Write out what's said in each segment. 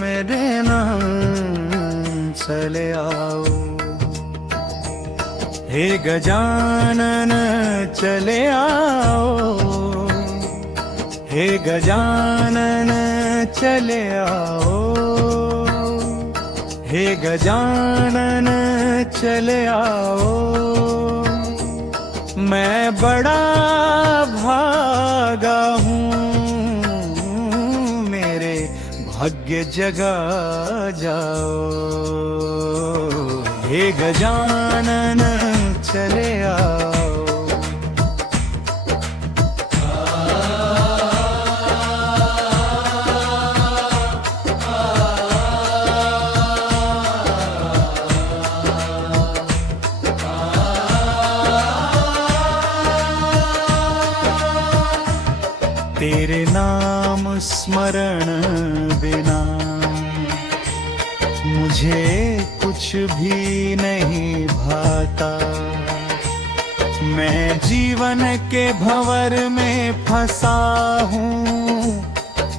मेरे नाम चले आओ, हे गजानन चले आओ, हे गजानन चले आओ, हे गजानन चले आओ। मैं बड़ा भागा हूँ, मेरे भाग्य जगा जाओ, हे गजानन चले आओ। तेरे नाम स्मरण बिना मुझे कुछ भी नहीं भाता। मैं जीवन के भंवर में फंसा हूँ,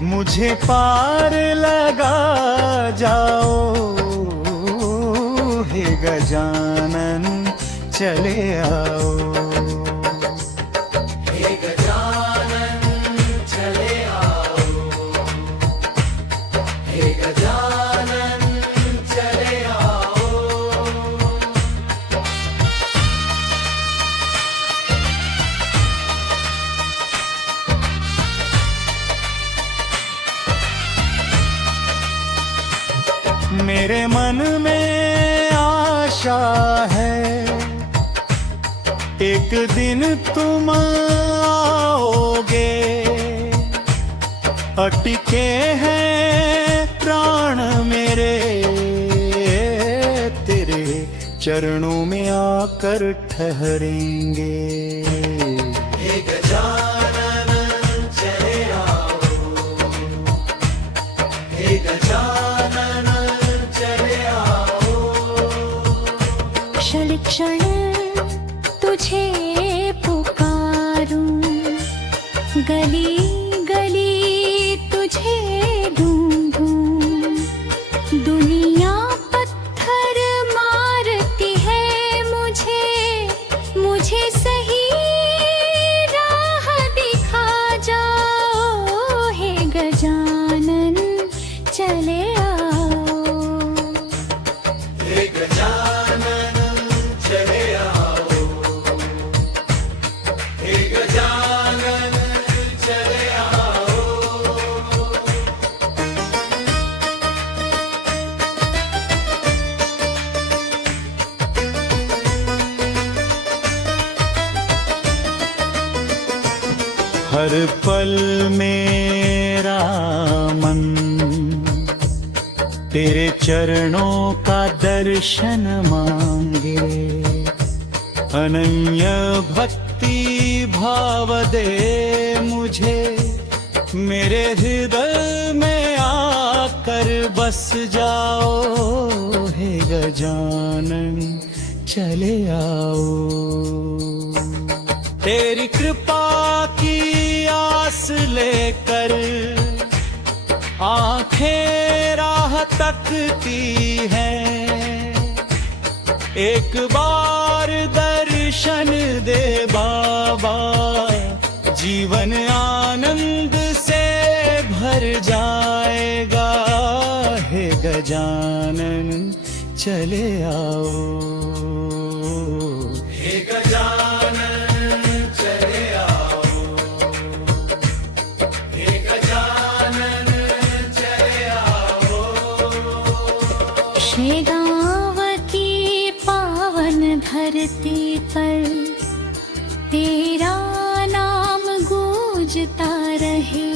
मुझे पार लगा जाओ, हे गजानन चले आओ। मेरे मन में आशा है, एक दिन तुम आओगे। अटके हैं प्राण मेरे, तेरे चरणों में आकर ठहरेंगे। हे गजानन चले आओ, हे गजानन क्षण क्षण तुझे पुकारूं, गली गली तुझे ढूंढूं। दुनिया पत्थर मारती है मुझे, मुझे सही राह दिखा जाओ, हे गजानन चले आओ, हे गजानन चले आओ, हे गजानन चले आओ। हर पल मेरा मन तेरे चरणों का दर्शन मांगे। अनन्य भक्ति भाव दे मुझे, मेरे हृदय में आकर बस जाओ, हे गजानन चले आओ। तेरी कृपा की आस लेकर आंखें राह तकती हैं। एक बार दर्शन दे बाबा, जीवन आनंद से भर जाएगा, हे गजानन चले आओ, हे गजानन चले आओ, हे गजानन चले आओ। शेगांव की पावन धरती पर तेरा नाम गूंजता रहे।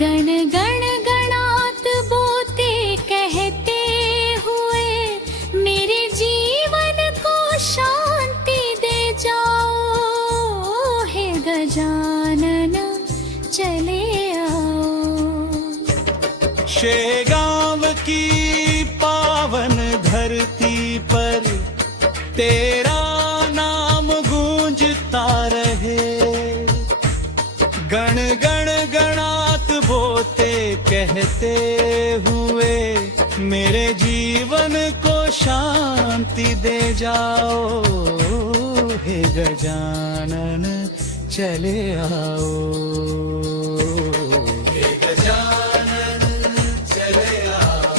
गण गण गणात बोते कहते हुए, मेरे जीवन को शांति दे जाओ, हे गजानन चले आओ। शेगांव की पावन धरती पर तेरा नाम गूंजता रहे। गण गण गणात बोते कहते हुए मेरे जीवन को शांति दे जाओ। हे गजानन चले आओ। हे गजानन चले आओ।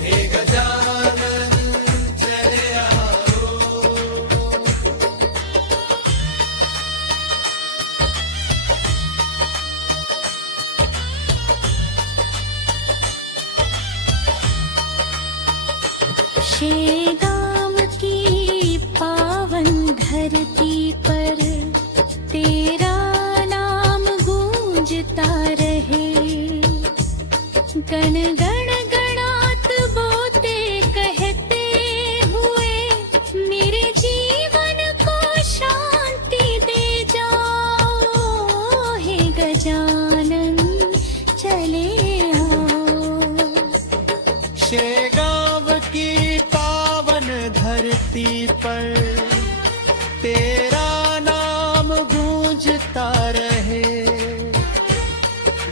हे गजानन चले आओ। शेगांव की पावन धरती पर तेरा नाम गूंजता रहे। गण गण गणात बोते कहते हुए मेरे जीवन को शांति दे जाओ। हे गजानन चले आओ। शेगांव की पावन धरती पर तेरा नाम गूंजता रहे।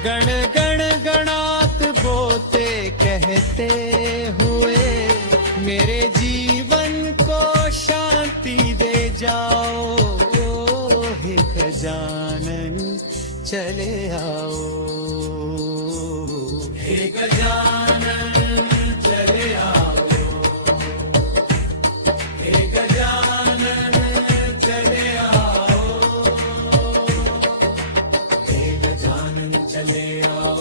गण गण गणात बोते कहते हुए मेरे जीवन को शांति दे जाओ। हे गजानन चले आओ। हे गजानन चले आओ। हे गजानन चले आओ। हे गजानन चले आओ।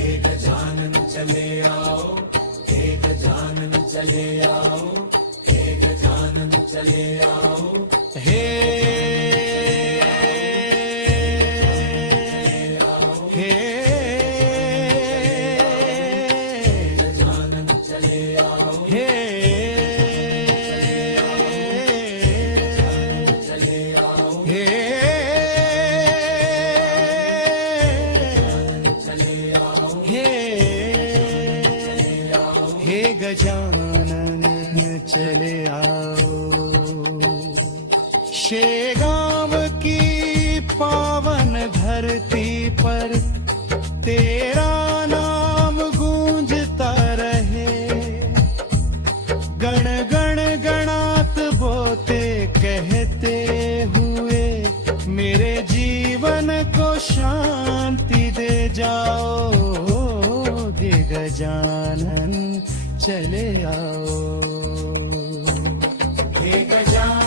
हे गजानन चले आओ। हे गजानन चले आओ। हे गजानन चले आओ। हे गजानन चले आओ। शेगांव की पावन धरती पर तेरा नाम गूंजता रहे। गण गण गणात बोते कहते हुए मेरे जीवन को शांति दे जाओ। हे गजानन चले आओ। हे गजानन